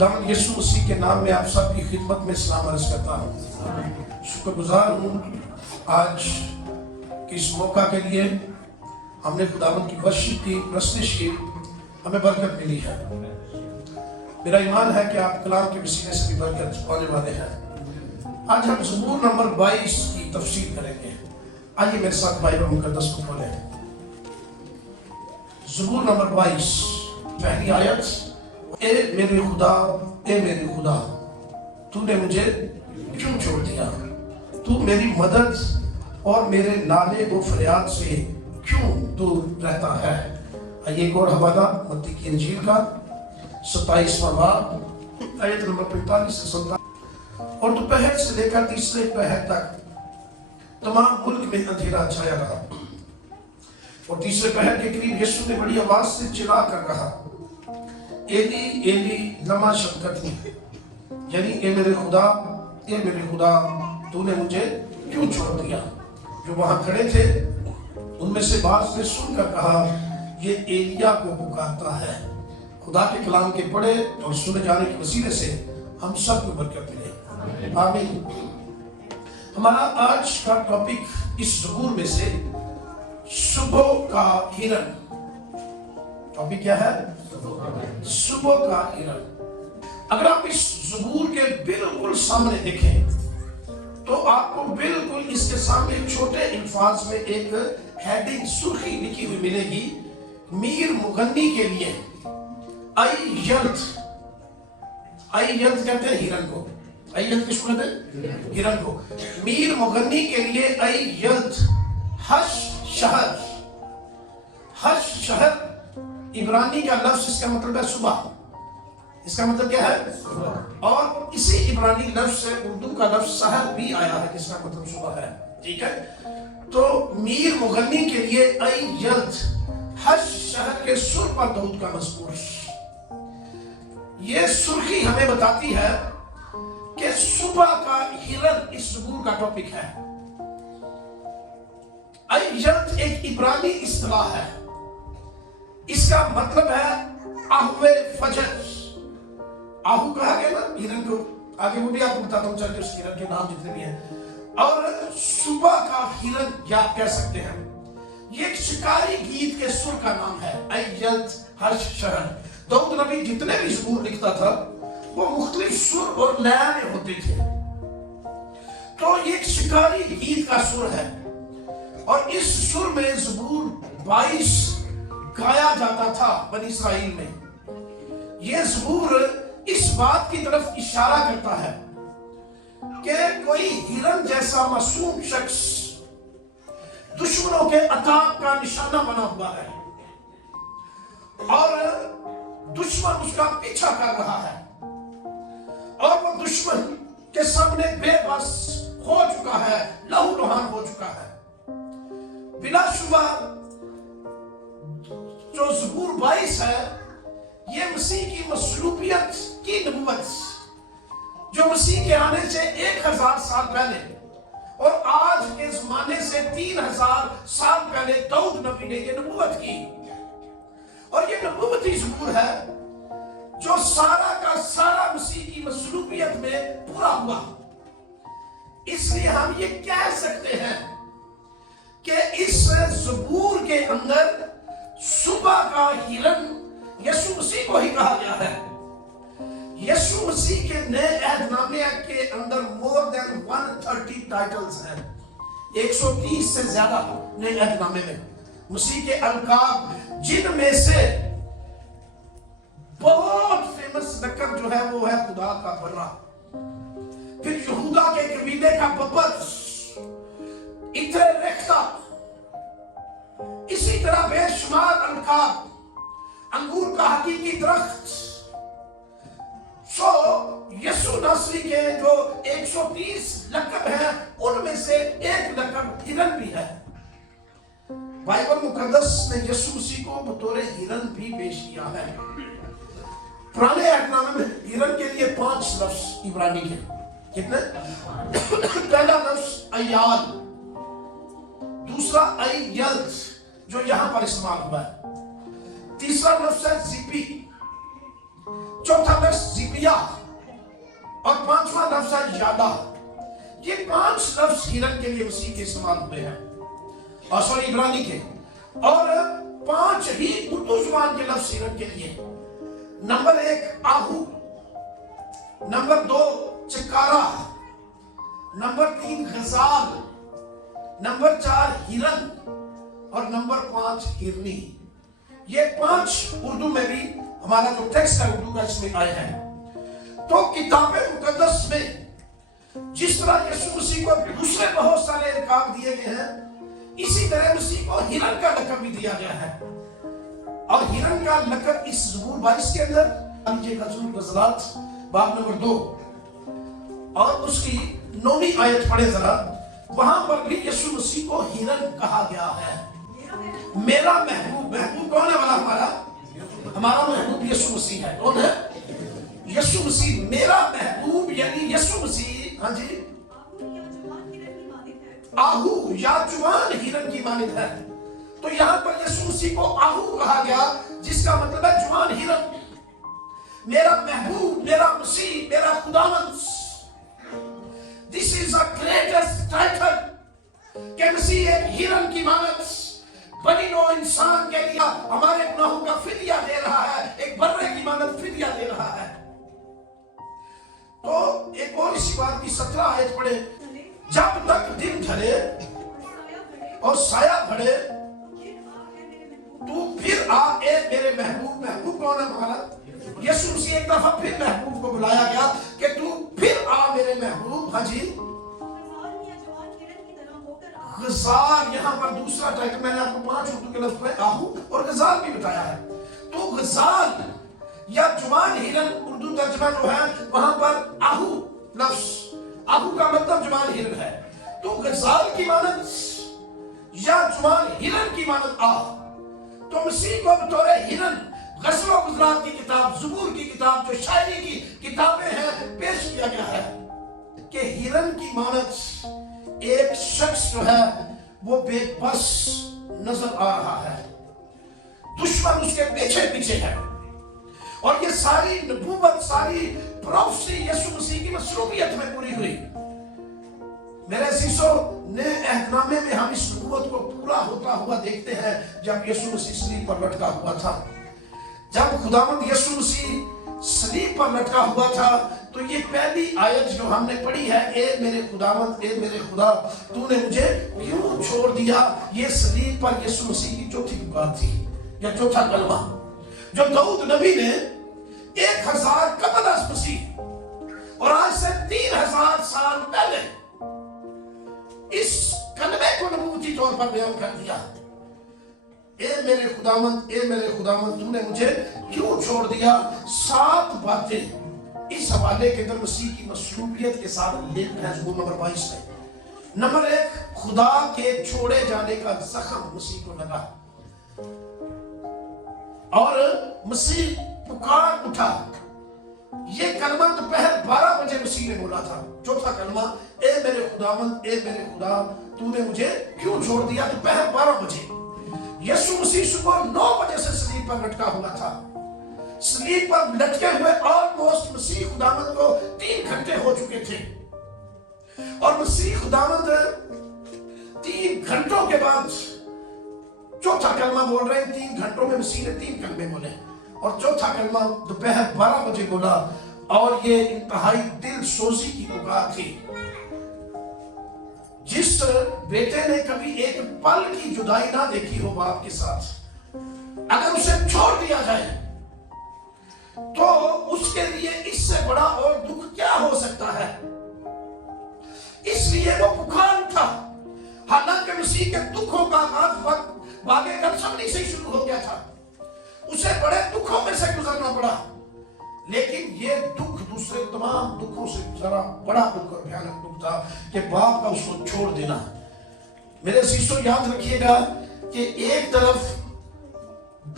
खुदावंद यीशु मसीह के नाम में आप सबकी खिदमत में सलाम अर्ज करता हूँ। शुक्रगुजार हूँ आज के इस मौका के लिए। हमने खुदावंद की वर्शिप की, प्रस्तुति की, हमें बरकत मिली है। मेरा ईमान है कि आप कलाम के वसीले से भी बरकत पाने वाले हैं। आज हम ज़बूर नंबर 22 की तफसीर करेंगे। आइए मेरे साथ बाइबल मुकद्दस को खोलें। ज़बूर नंबर 22 पहली आयत। ए मेरे खुदा, तूने मुझे क्यों छोड़ दिया? तू मेरी मदद और मेरे नाले व फरियाद से क्यों दूर रहता है? आइए एक और हवाला मत्ती की इंजील का 27वां बाब आयत नंबर 45 से 47। और दोपहर से लेकर तीसरे पहर तक तमाम मुल्क में अंधेरा छाया रहा। और तीसरे पहर के करीब यीशु ने बड़ी आवाज से चिल्ला कर कहा, एली एली लमा शबक्तनी, यानी ए मेरे खुदा तूने मुझे क्यों छोड़ दिया? जो वहां खड़े थे उनमें से बात ने सुनकर कहा, ये एलिया को पुकारता है। खुदा के कलाम के पढ़े और सुने जाने के वसीले से हम सबको बरकत मिले, आमीन। हमारा आज का टॉपिक इस ज़बूर में से सुबह का हिरन। टॉपिक क्या है? सुबह का हिरन। अगर आप इस ज़बूर के बिल्कुल सामने देखें तो आपको बिल्कुल इसके सामने छोटे अल्फाज में एक हेडिंग सुर्खी लिखी हुई मिलेगी, मीर मुगन्नी के लिए अय्यल्त कहते हैं हिरन को। अय्यल्त किसको कहते हैं? हिरन को। मीर मुगन्नी के लिए अय्यल्त हश शहर इब्रानी का लफ्ज, इसका मतलब है सुबह। इसका मतलब क्या है? और इसी इब्रानी लफ्ज से उर्दू का लफ्ज सहर भी आया है, जिसका मतलब सुबह है। ठीक है, तो मीर मुगन्नी के लिए अय्यल्त हश शहर के सुर पर दऊद का मज़मूर। ये सुर्खी हमें बताती है कि सुबह का हिरन इस ज़बूर का टॉपिक है। अय्यल्त एक इब्रानी इस्तिलाह है। इसका मतलब है आहुए फजर। आहू कहा गया ना हिरन को, आगे वो भी आपको बताता हूँ चल के उस हिरन के नाम जितने भी हैं। और सुबह का हिरन क्या कह सकते हैं? ये एक शिकारी गीत के सुर का नाम है, अय्यल्त हश शहर। दाऊद नबी जितने भी ज़बूर लिखता था वो मुख्तलिफ सुर और लय में होते थे। तो ये एक शिकारी गीत का सुर है और इस सुर में ज़बूर 22 गाया जाता था बनी इस्राइल में। यह ज़बूर इस बात की तरफ इशारा करता है कि कोई हिरन जैसा मासूम शख्स दुश्मनों के अताक का निशाना बना हुआ है और दुश्मन उसका पीछा कर रहा है और वो दुश्मन के सामने बेबस हो चुका है, लहूलुहान हो चुका है। बिलाशुबा जो ज़बूर 22 है, ये मसीह की मसलूबियत की नबूवत, जो मसीह के आने से 1000 साल पहले और आज के ज़माने से 3000 साल पहले दाऊद नबी ने ये नबूवत की। और ये नबूवती ज़बूर है जो सारा का सारा मसीह की मसलूबियत में पूरा हुआ। इसलिए हम ये कह सकते हैं कि इस ज़बूर के अंदर सुबह का हिरन यीशु मसीह को ही कहा गया है। यीशु मसीह के नए अहदनामे के अंदर मोर देन 130 टाइटल्स हैं। 130 से ज्यादा नए अहदनामे में मसीह के अलकाब, जिनमें से बहुत फेमस लक़ब जो है वो है खुदा का बर्रा, फिर यहूदा के कबीले का बब्बर, इतरे रेख्ता, इसी तरह बेशुमार अलकाब, अंगूर का हकीकी दरख्त। सो यीशु नासरी के जो 130 लक़ब हैं उनमें से एक लक़ब हिरन भी है। बाइबल मुकद्दस ने यीशु मसीह को बतौर हिरन भी पेश किया है। पुराने अहदनामे में हिरन के लिए 5 लफ्ज इब्रानी के। कितने? पहला लफ्ज अय्याल, दूसरा अय्यल्त जो यहां पर इस्तेमाल हुआ है, तीसरा लफ्ज है ज़िबी चौथा लफ्ज जिबिया और पांचवा लफ्ज है यादा। ये 5 लफ्ज हिरन के लिए मसीह के इस्तेमाल हुए हैं, और सॉरी इब्रानी के, और 5 ही उर्दू जुबान के लफ्ज हिरन के लिए। नंबर 1 आहू, नंबर 2 चिकारा, नंबर 3 गजाल, नंबर 4 हिरन, और नंबर 5 हिरनी। ये 5 उर्दू में भी हमारा जो टेक्स्ट है उर्दू का इसमें आए हैं। तो किताबे मुकद्दस में जिस तरह यीशु मसीह को दूसरे बहुत सारे इल्काब दिए गए हैं, इसी तरह मसीह को हिरन का लक़ब भी दिया गया है। और हिरन का लक़ब इस ज़बूर 22 के अंदर गज़लात बाब नंबर 2 और उसकी 9वीं आयत पढ़े जरा, वहां पर भी यीशु मसीह को हिरन कहा गया है। मेरा महबूब, महबूब कौन है वाला? हमारा महबूब यीशु मसीह है। कौन है? यीशु मसीह मेरा महबूब, यानी यीशु मसीह, हाँ जी, आहू या जुबान हिरन की मानिंद है। तो यहां पर यीशु मसीह को आहू कहा गया, जिसका मतलब है जुबान हिरन। मेरा महबूब, मेरा मसीह, मेरा खुदावंद। This is the greatest title कि मसीह एक हिरन की मानद बनी नो इंसान के लिए हमारे गुनाहों का फिदिया दे रहा है, एक बर्रे की मानद फिदिया दे रहा है। तो एक और इसी बात की 17 आयत पढ़े, जब तक दिन ढले और साया बढ़े तू फिर आ ए मेरे महबूब। महबूब कौन है हमारा? यीशु मसीह एक दफा फिर महबूब को बुलाया गया कि तू फिर आ मेरे महबूब। हाँ जी, गज़ाल, यहाँ पर दूसरा टाइटल मैंने आपको 5 उर्दू के लफ्ज पढ़े, आहू और गज़ाल भी बताया है। तो गज़ाल या जुबान हिरन, उर्दू तर्जुमा जो है वहां पर आहू लफ्ज, आहू का मतलब जुबान हिरन है। तो गज़ाल की मानद या जुबान हिरन की मानद आ। तो मसीह को बतौर हिरन गज़ल और गुज़रात की किताब, ज़बूर की किताब, जो शायरी की किताबें हैं, पेश किया गया है कि हिरन की मानद एक शख्स जो है वो बेबस नजर आ रहा है, दुश्मन उसके पीछे पीछे है। और ये सारी नबूवत, सारी प्रोफेसी यीशु मसीह की मसरूबियत में पूरी हुई। मेरे सीसो ने अहदनामे में हम इस नबूवत को पूरा होता हुआ देखते हैं जब यीशु मसीह सलीब पर लटका हुआ था। जब खुदावंद यीशु मसीह सलीब पर लटका हुआ था, तो ये पहली आयत जो हमने पढ़ी है, ए मेरे खुदावंद, ए मेरे खुदा, तूने मुझे क्यों छोड़ दिया। ये सलीब पर यीशु मसीह की चौथी पुकार थी, या चौथा कलमा, जो दाऊद नबी ने 1000 कबल अज़ मसीह और आज से 3000 साल पहले इस कलमे को नबूवती तौर पर बयान कर दिया। ए मेरे खुदावंद, ए मेरे खुदावंद, तूने मुझे क्यों छोड़ दिया। 7 बातें इस हवाले के अंदर मसीह की मसरूबियत के साथ लेख है ज़बूर नंबर 22 में। नंबर 1, खुदा के छोड़े जाने का जख्म मसीह को लगा और मसीह पुकार उठा। ये कलमा दोपहर 12 बजे मसीह ने बोला था। चौथा कलमा, ए मेरे खुदावंद, ए मेरे खुदा, तूने मुझे क्यों छोड़ दिया, दोपहर 12 बजे। यीशु मसीह सुबह 9 बजे से सलीब पर लटका हुआ था। सलीब पर लटके हुए ऑलमोस्ट मसीह खुदावंद को 3 घंटे हो चुके थे, और मसीह खुदावंद 3 घंटों के बाद चौथा कलमा बोल रहे हैं। 3 घंटों में मसीह ने 3 कलमे बोले, और चौथा कलमा दोपहर 12 बजे बोला। और ये इंतहाई दिल सोजी की पुकार थी। जिस बेटे ने कभी एक पल की जुदाई ना देखी हो बाप के साथ, अगर उसे छोड़ दिया जाए तो उसके लिए इससे बड़ा और दुख क्या हो सकता है। इसलिए वो पुकार उठा। हालांकि मसीह के दुखों का आगाज बागे गतसमनी से शुरू हो गया था, उसे बड़े दुखों में से गुजरना पड़ा, लेकिन ये दुख दूसरे तमाम दुखों से जरा बड़ा दुख और भयानक दुख था कि बाप का उसको छोड़ देना। मेरे शिष्यों, याद रखिएगा कि एक तरफ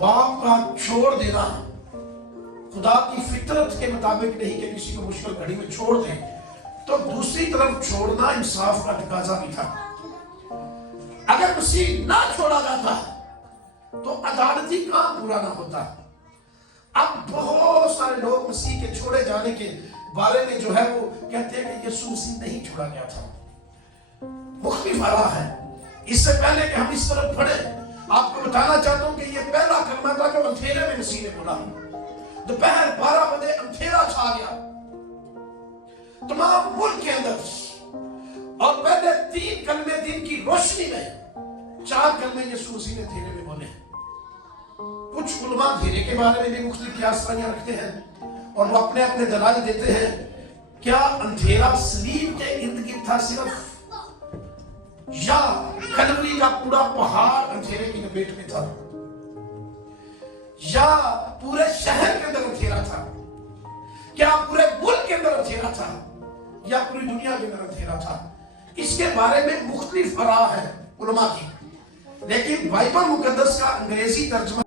बाप का छोड़ देना खुदा की फितरत के मुताबिक नहीं कि किसी को मुश्किल घड़ी में छोड़ दें, तो दूसरी तरफ छोड़ना इंसाफ का तकाजा भी था। अगर मसीह ना छोड़ा जाता तो अदालती काम पूरा ना होता। اب بہت سارے لوگ مسیح کے چھوڑے جانے کے بارے میں جو ہے وہ کہتے ہیں کہ یسوع مسیح نہیں چھوڑا گیا تھا. مختلف آراء ہے. اس سے پہلے کہ ہم اس طرف پڑھیں آپ کو بتانا چاہتا ہوں کہ یہ پہلا کلمہ تھا جو اندھیرے میں مسیح نے بولا. دوپہر 12 بجے اندھیرا چھا گیا تمام ملک کے اندر, اور پہلے 3 کلمے دن کی روشنی میں, 4 کلمے یسوع مسیح نے اندھیرے میں بولے. کچھ علماء اندھیرے کے بارے میں بھی مختلف قیاسیاں رکھتے ہیں اور وہ اپنے اپنے دلائل دیتے ہیں. کیا اندھیرا صلیب کے ارد گرد تھا صرف, یا کلوری کا پورا پہاڑ اندھیرے کی لپیٹ میں تھا, یا پورے شہر کے اندر اندھیرا تھا, کیا پورے ملک کے اندر اندھیرا تھا, یا پوری دنیا کے اندر اندھیرا تھا؟ اس کے بارے میں مختلف آراء ہیں علماء کی. لیکن بائبل مقدس کا انگریزی ترجمہ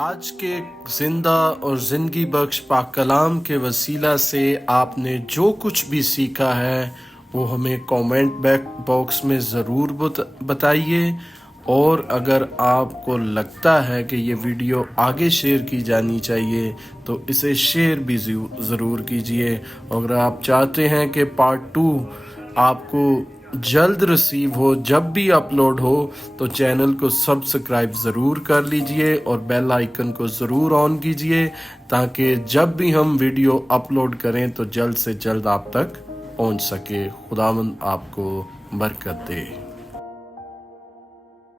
آج کے زندہ اور زندگی بخش پاک کلام کے وسیلہ سے آپ نے جو کچھ بھی سیکھا ہے وہ ہمیں کومنٹ باکس میں ضرور بتائیے, اور اگر آپ کو لگتا ہے کہ یہ ویڈیو آگے شیئر کی جانی چاہیے تو اسے شیئر بھی ضرور کیجیے. اگر آپ چاہتے ہیں کہ پارٹ 2 آپ کو جلد ریسیو ہو جب بھی اپلوڈ ہو تو چینل کو سبسکرائب ضرور کر لیجئے اور بیل آئیکن کو ضرور آن کیجئے تاکہ جب بھی ہم ویڈیو اپلوڈ کریں تو جلد سے جلد آپ تک پہنچ سکے. خداوند آپ کو برکت دے.